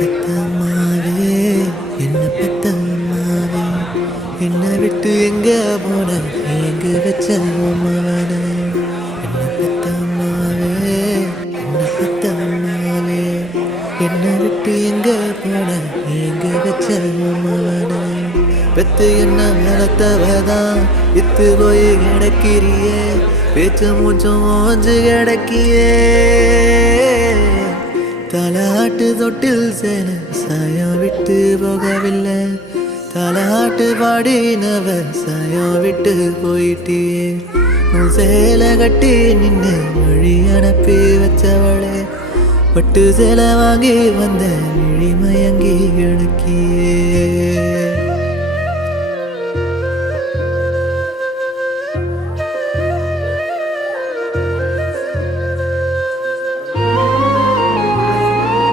பெத்தம்மாவே என்ன பெத்தம்மாவே என்ன விட்டு எங்க போன எங்க வச்ச அம்மாவன என்ன பெத்தம்மாவே என்ன பெத்தம்மாவே என்ன விட்டு எங்க போன எங்க வச்ச அம்மாவன பெத்து என்ன வளர்த்தவதான் இத்து போய் கிடக்கிறியே பேச்சு மூச்சும் ஓஞ்சு கிடக்கியே தாலாட்டு தொட்டில் சேல சாயம் விட்டு போகவில்லை தாலாட்டு பாடினவ சாயம் விட்டு போயிட்டியே உன் சேலை கட்டி நின்று வழி அனுப்பி வச்சவளே பட்டு சேலை வாங்கி வந்த விழி மயங்கி கிடக்கியே